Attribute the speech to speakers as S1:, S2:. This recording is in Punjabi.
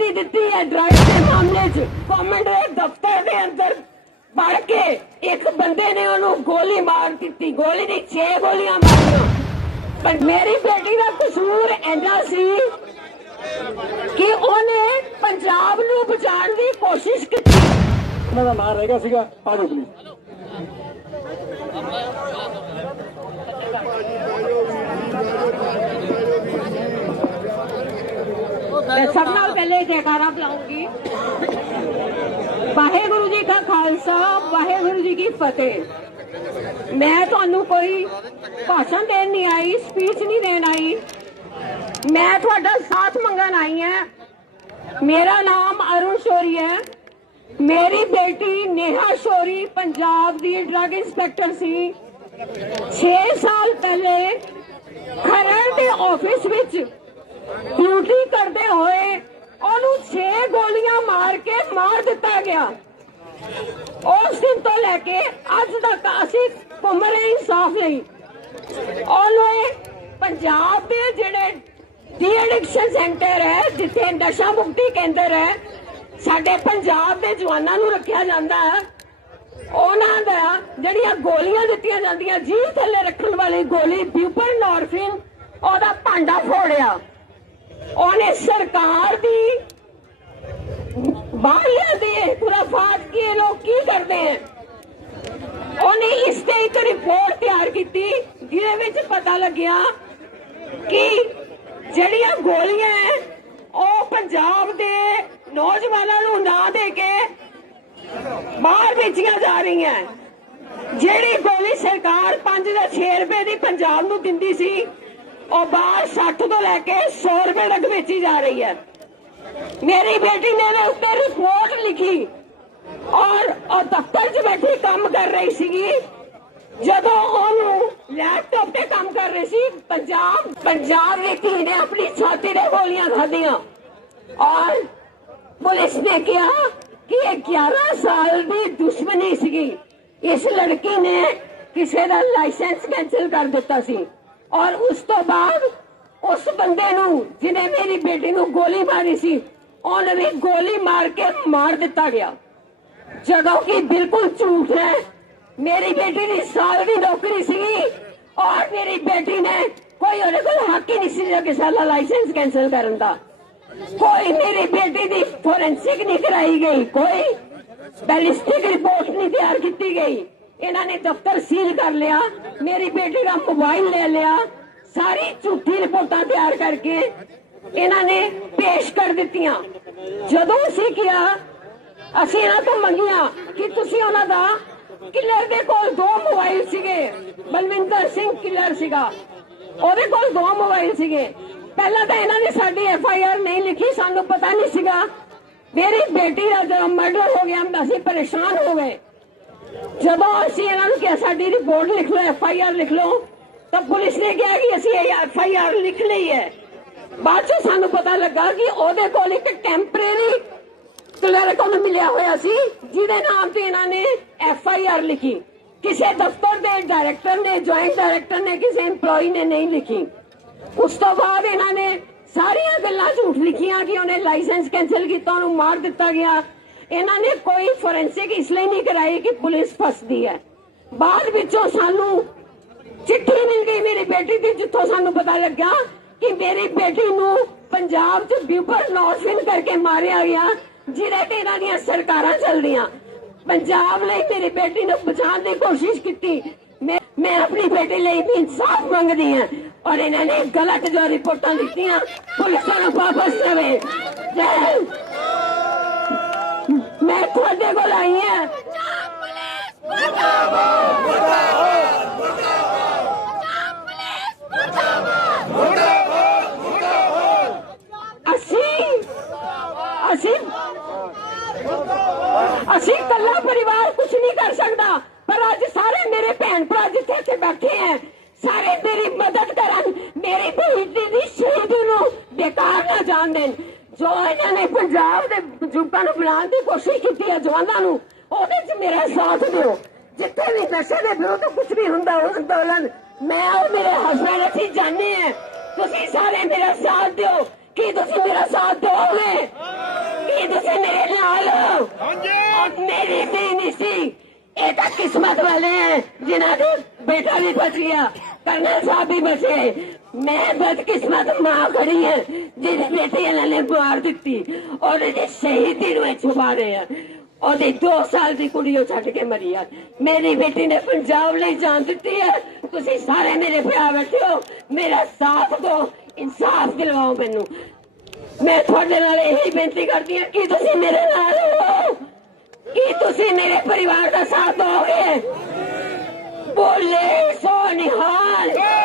S1: ਬੇਇੱਜ਼ਤੀ ਦਿੱਤੀ ਹੈ ਡਰੱਗ ਦੇ ਮਾਮਲੇ 'ਚ। ਗਵਰਨਮੈਂਟ ਦੇ ਦਫ਼ਤਰ ਦੇ ਅੰਦਰ ਵੜ ਕੇ ਇੱਕ ਬੰਦੇ ਨੇ ਉਹਨੂੰ ਗੋਲੀ ਮਾਰ ਦਿੱਤੀ। ਗੋਲੀ ਦੀ 6 ਗੋਲੀਆਂ ਮਾਰੀਆਂ। ਪਰ ਮੇਰੀ ਬੇਟੀ ਦਾ ਕਸੂਰ ਐਨਾ ਸੀ ਕਿ ਉਹਨੇ ਪੰਜਾਬ ਨੂੰ ਬਚਾਉਣ ਦੀ ਕੋਸ਼ਿਸ਼ ਕੀਤੀ।
S2: ਉਹਨਾਂ ਦਾ ਨਾਂ ਰਹਿ ਗਿਆ ਸੀਗਾ ਆਜੋ ਪਲੀਜ਼
S1: ਮੈਂ ਸਭ ਨਾਲ ਪਹਿਲੇ ਜੈਕਾਰਾ ਬੁਲਾਉਂਗੀ ਵਾਹਿਗੁਰੂ ਜੀ ਕਾ ਖਾਲਸਾ ਵਾਹਿਗੁਰੂ ਜੀ ਕੀ ਫਤਿਹ ਮੈਂ ਤੁਹਾਨੂੰ ਕੋਈ ਭਾਸ਼ਣ ਦੇਣ ਨਹੀਂ ਆਈ ਸਪੀਚ ਨਹੀਂ ਦੇਣ ਆਈ ਮੈਂ ਤੁਹਾਡਾ ਸਾਥ ਮੰਗਣ ਆਈ ਹਾਂ ਮੇਰਾ ਨਾਮ ਅਰੁਣ ਸ਼ੋਰੀ ਹੈ ਮੇਰੀ ਬੇਟੀ ਨੇਹਾ ਸ਼ੋਰੀ ਪੰਜਾਬ ਦੀ ਡਰੱਗ ਇੰਸਪੈਕਟਰ ਸੀ 6 ਸਾਲ ਪਹਿਲੇ ਖਰੜ ਦੇ ਆਫਿਸ ਵਿੱਚ ਡਿਊਟੀ ਕਰਦੇ ਹੋਏ? ਉਹਨੂੰ 6 ਗੋਲੀਆਂ ਮਾਰ ਕੇ ਮਾਰ ਦਿੱਤਾ ਗਿਆ। ਉਸ ਦਿਨ ਤੋਂ ਲੈ ਕੇ ਅੱਜ ਤੱਕ ਅਸੀਂ ਘੁੰਮ ਰਹੇ, ਇਨਸਾਫ ਲਈ। ਉਹਨੇ ਪੰਜਾਬ ਦੇ ਜਿਹੜੇ ਡੀ ਐਡਿਕਸ਼ਨ ਸੈਂਟਰ ਹੈ, ਜਿੱਥੇ ਨਸ਼ਾ ਮੁਕਤੀ ਕੇਂਦਰ ਹੈ, ਸਾਡੇ ਪੰਜਾਬ ਦੇ ਜਵਾਨਾਂ ਨੂੰ ਰੱਖਿਆ ਜਾਂਦਾ ਹੈ। ਉਹਨਾਂ ਦਾ ਜਿਹੜੀਆਂ ਗੋਲੀਆਂ ਦਿੱਤੀਆਂ ਜਾਂਦੀਆਂ ਜੀ ਥੱਲੇ ਰੱਖਣ ਵਾਲੀ ਗੋਲੀ ਬਿਊਪਰ ਨੋਰਫਿਨ ਉਹਦਾ ਭਾਂਡਾ ਫੋੜਿਆ। ਉਹਨੇ ਸਰਕਾਰ ਦੀ ਬਾਹਰ ਦੇ ਖੁਰਾਫਾਤ ਕੀ ਇਹ ਲੋਕ ਕੀ ਕਰਦੇ ਹੈ? ਉਹਨੇ ਇਸ ਤੇ ਇੱਕ ਰਿਪੋਰਟ ਤਿਆਰ ਕੀਤੀ, ਜਿਹਦੇ ਵਿੱਚ ਪਤਾ ਲੱਗਿਆ ਕਿ ਜਿਹੜੀਆਂ ਗੋਲੀਆਂ ਉਹ ਪੰਜਾਬ ਦੇ ਨੌਜਵਾਨਾਂ ਨੂੰ ਨਾ ਦੇ ਕੇ ਬਾਹਰ ਵੇਚੀਆਂ ਜਾ ਰਹੀਆਂ ਜਿਹੜੀ ਗੋਲੀ ਸਰਕਾਰ 5 ਜਾਂ 6 ਰੁਪਏ ਦੀ ਪੰਜਾਬ ਨੂੰ ਦਿੰਦੀ ਸੀ ਉਹ ਬਾਹਰ 60 ਤੋਂ ਲੈ ਕੇ 100 ਰੁਪਏ ਤੱਕ ਵੇਚੀ ਜਾ ਰਹੀ ਹੈ। ਮੇਰੀ ਬੇਟੀ ਨੇ ਇਹਦੇ ਉੱਤੇ ਰਿਪੋਰਟ ਲਿਖੀ। ਔਰ ਉਹ ਦਫ਼ਤਰ 'ਚ ਬੈਠੀ ਕੰਮ ਕਰ ਰਹੀ ਸੀਗੀ। ਜਦੋਂ ਉਹਨੂੰ ਲੈਪਟਾਪ ਤੇ ਕੰਮ ਕਰ ਰਹੀ ਸੀ, ਪੰਜਾਬ ਪੰਜਾਬ ਵਿੱਚ ਨੇ ਆਪਣੀ ਛਾਤੀ ਦੇ ਗੋਲੀਆਂ ਖਾਧੀਆਂ। ਔਰ ਪੁਲਿਸ ਨੇ ਕਿਹਾ ਕਿ ਇਹ 11 ਸਾਲ ਦੀ ਦੁਸ਼ਮਣੀ ਸੀਗੀ। ਇਸ ਲੜਕੀ ਨੇ ਕਿਸੇ ਦਾ ਲਾਇਸੈਂਸ ਕੈਂਸਲ ਕਰ ਦਿੱਤਾ ਸੀ। ਔਰ ਉਸ ਤੋਂ ਬਾਅਦ ਉਸ ਬੰਦੇ ਨੂੰ, ਜਿਹਨੇ ਮੇਰੀ ਬੇਟੀ ਨੂੰ ਗੋਲੀ ਮਾਰੀ ਸੀ, ਉਹਨੇ ਵੀ ਗੋਲੀ ਮਾਰ ਕੇ ਮਾਰ ਦਿੱਤਾ ਗਿਆ। ਜਦੋਂ ਕਿ ਬਿਲਕੁਲ ਝੂਠ ਹੈ, ਮੇਰੀ ਬੇਟੀ ਦੀ ਸਾਲ ਦੀ ਨੌਕਰੀ ਸੀਗੀ ਔਰ ਮੇਰੀ ਬੇਟੀ ਨੇ ਕੋਈ ਉਹਦੇ ਕੋਲ ਹੱਕ ਹੀ ਨਹੀਂ ਸੀ ਕਿਸੇ ਦਾ ਲਾਇਸੈਂਸ ਕੈਂਸਲ ਕਰਨ ਦਾ। ਕੋਈ ਮੇਰੀ ਬੇਟੀ ਦੀ ਫੋਰੈਂਸਿਕ ਨਹੀਂ ਕਰਾਈ ਗਈ, ਕੋਈ ਬੈਲਿਸਟਿਕ ਰਿਪੋਰਟ ਨਹੀਂ ਤਿਆਰ ਕੀਤੀ ਗਈ। ਇਹਨਾਂ ਨੇ ਦਫ਼ਤਰ ਸੀਲ ਕਰ ਲਿਆ, ਮੇਰੀ ਬੇਟੀ ਦਾ ਮੋਬਾਈਲ ਲੈ ਲਿਆ, ਸਾਰੀ ਝੂਠੀ ਰਿਪੋਰਟਾਂ ਤਿਆਰ ਕਰਕੇ ਇਹਨਾਂ ਨੇ ਪੇਸ਼ ਕਰ ਦਿੱਤੀਆਂ। ਜਦੋਂ ਅਸੀਂ ਕਿਹਾ, ਅਸੀਂ ਇਹਨਾਂ ਤੋਂ ਮੰਗੀਆਂ ਕਿ ਤੁਸੀਂ ਉਹਨਾਂ ਦਾ ਕਿਲਰ ਦੇ ਕੋਲ ਦੋ ਮੋਬਾਈਲ ਸੀਗੇ। ਬਲਵਿੰਦਰ ਸਿੰਘ ਕਿਲਰ ਸੀਗਾ। ਉਹਦੇ ਕੋਲ ਦੋ ਮੋਬਾਈਲ ਸੀਗੇ। ਪਹਿਲਾਂ ਤਾਂ ਇਹਨਾਂ ਨੇ ਸਾਡੀ ਐਫ ਆਈ ਆਰ ਨਹੀਂ ਲਿਖੀ, ਸਾਨੂੰ ਪਤਾ ਨਹੀਂ ਸੀਗਾ। ਮੇਰੀ ਬੇਟੀ ਦਾ ਜਦੋਂ ਮਰਡਰ ਹੋ ਗਿਆ, ਅਸੀਂ ਪਰੇਸ਼ਾਨ ਹੋ ਗਏ। ਜਦੋਂ ਅਸੀਂ ਇਹਨਾਂ ਨੂੰ ਕਿਹਾ, ਸਾਡੀ ਰਿਪੋਰਟ ਲਿਖ ਲਓ ਐਫ ਆਈ ਆਰ ਲਿਖ ਲਓ, ਤਾਂ ਪੁਲਿਸ ਨੇ ਕਿਹਾ ਕਿ ਅਸੀਂ ਇਹ ਐਫ ਆਈ ਆਰ ਲਿਖ ਲਈ ਹੈ। ਬਾਅਦ ਚ ਸਾਨੂੰ ਪਤਾ ਲੱਗਾ ਕਿ ਉਹਦੇ ਕੋਲ ਇੱਕ ਟੈਂਪਰੇਰੀ ਕਲਰਕ ਉਹਨੂੰ ਮਿਲਿਆ ਹੋਇਆ ਸੀ, ਜਿਹਦੇ ਨਾਮ ਤੇ ਇਹਨਾਂ ਨੇ ਐਫ ਆਈ ਆਰ ਲਿਖੀ। ਕਿਸੇ ਦਫ਼ਤਰ ਦੇ ਡਾਇਰੈਕਟਰ ਨੇ ਜੁਆਇੰਟ ਡਾਇਰੈਕਟਰ ਨੇ, ਕਿਸੇ EMPLOYE ਨੇ ਨਹੀਂ ਲਿਖੀ। ਉਸ ਤੋਂ ਬਾਅਦ ਇਹਨਾਂ ਨੇ ਸਾਰੀਆਂ ਗੱਲਾਂ ਝੂਠ ਲਿਖੀਆਂ ਕਿ ਉਹਨੇ ਲਾਇਸੈਂਸ ਕੈਨਸਲ ਕੀਤਾ, ਉਹਨੂੰ ਮਾਰ ਦਿੱਤਾ ਗਿਆ। ਇਹਨਾਂ ਨੇ ਕੋਈ ਫੋਰੈਂਸਿਕ ਇਸ ਲਈ ਨਹੀਂ ਕਰਾਈ ਕਿ ਪੁਲਿਸ ਫਸਦੀ ਹੈ। ਬਾਅਦ ਵਿੱਚੋਂ ਸਾਨੂੰ ਚਿੱਠੀ ਮਿਲ ਗਈ ਮੇਰੀ ਬੇਟੀ ਦੀ, ਜਿੱਥੋਂ ਸਾਨੂੰ ਪਤਾ ਲੱਗਾ ਕਿ ਮੇਰੀ ਬੇਟੀ ਨੂੰ ਪੰਜਾਬ 'ਚ ਬਿਊਪਰ ਨੌਰਫਿਨ ਕਰਕੇ ਮਾਰਿਆ ਗਿਆ, ਜਿਹਦੇ ਤੇ ਇਹਨਾਂ ਦੀਆਂ ਸਰਕਾਰਾਂ ਚੱਲਦੀਆਂ। ਪੰਜਾਬ ਲਈ ਮੇਰੀ ਬੇਟੀ ਨੂੰ ਬਚਾਉਣ ਦੀ ਕੋਸ਼ਿਸ਼ ਕੀਤੀ। ਮੈਂ ਮੈਂ ਆਪਣੀ ਬੇਟੀ ਲਈ ਵੀ ਇਨਸਾਫ ਮੰਗਦੀ ਹਾਂ ਔਰ ਇਹਨਾਂ ਨੇ ਗਲਤ ਜੋ ਰਿਪੋਰਟਾਂ ਦਿੱਤੀਆਂ, ਪੁਲਿਸ ਨੂੰ ਵਾਪਸ ਲਵੇ ਜੈ ਮੈਂ ਤੁਹਾਡੇ ਕੋਲ ਆਈ ਹਾਂ। ਅਸੀਂ ਅਸੀਂ ਅਸੀਂ ਕੱਲਾ ਪਰਿਵਾਰ ਕੁਝ ਨਹੀਂ ਕਰ ਸਕਦਾ, ਪਰ ਅੱਜ ਸਾਰੇ ਮੇਰੇ ਭੈਣ ਭਰਾ ਜਿੱਥੇ ਇੱਥੇ ਬੈਠੇ ਹੈ, ਸਾਰੇ ਮੇਰੀ ਮਦਦ ਕਰਨ, ਮੇਰੀ ਬੇਟੀ ਦੀ ਸ਼ਹੀਦ ਨੂੰ ਬੇਕਾਰ ਨਾ ਜਾਣ ਦੇਣ। ਜੋ ਇਹਨਾਂ ਨੇ ਪੰਜਾਬ ਦੇ ਬਜ਼ੁਰਗਾਂ ਨੂੰ ਬੁਲਾਉਣ ਦੀ ਕੋਸ਼ਿਸ਼ ਕੀਤੀ ਹੈ ਜਵਾਨਾਂ ਨੂੰ। ਉਹਦੇ 'ਚ ਮੇਰਾ ਸਾਥ ਦਿਓ। ਜਿੱਥੇ ਵੀ ਨਸ਼ੇ ਦੇ ਵਿਰੁੱਧ ਕੁਝ ਵੀ ਹੁੰਦਾ ਉਸ ਅੰਦੋਲਨ ਮੈਂ ਔਰ ਮੇਰੇ ਹਸਬੰਡ ਅਸੀਂ ਜਾਣੇ ਹੈ। ਤੁਸੀਂ ਸਾਰੇ ਮੇਰਾ ਸਾਥ ਦਿਓ। ਕੀ ਤੁਸੀਂ ਮੇਰਾ ਸਾਥ ਦੋਗੇ ਕੀ ਤੁਸੀਂ ਮੇਰੇ ਨਾਲ? ਹੋ ਔਰ ਮੇਰੀ ਸੀ ਇਹ ਤਾਂ ਕਿਸਮਤ ਵਾਲੇ ਹੈ ਜਿਨ੍ਹਾਂ ਦੇ ਬੇਟਾ ਵੀ ਬਚ ਗਿਆ ਕਰਨਲ ਸਾਹਿਬ ਵੀ ਬਚੇ। ਮੈਂ ਬਦਕਿਸਮਤ ਮਾਂ ਖੜੀ ਹੈ ਜਿਹਦੀ ਬੇਟੀ ਇਹਨਾਂ ਨੇ ਮਾਰ ਦਿੱਤੀ, ਔਰ ਇਹਦੇ ਸ਼ਹੀਦੀ ਨੂੰ ਇਹ ਛੁਪਾ ਰਹੇ ਆ। ਉਹਦੀ 2 ਸਾਲ ਦੀ ਕੁੜੀ ਉਹ ਛੱਡ ਕੇ ਮਰੀ ਆ। ਮੇਰੀ ਬੇਟੀ ਨੇ ਪੰਜਾਬ ਲਈ ਜਾਨ ਦਿੱਤੀ ਹੈ ਤੁਸੀਂ ਸਾਰੇ ਮੇਰੇ ਭਰਾ ਬੈਠੇ ਹੋ, ਮੇਰਾ ਸਾਥ ਦਿਓ, ਇਨਸਾਫ ਦਿਲਵਾਓ ਮੈਨੂੰ। ਮੈਂ ਤੁਹਾਡੇ ਨਾਲ ਇਹੀ ਬੇਨਤੀ ਕਰਦੀ ਹਾਂ ਕਿ ਤੁਸੀਂ ਮੇਰੇ ਨਾਲ ਹੋ ਕੀ ਤੁਸੀਂ ਮੇਰੇ ਪਰਿਵਾਰ ਦਾ ਸਾਥ ਦੋਗੇ? ਬੋਲੇ ਸੋ ਨਿਹਾਲ।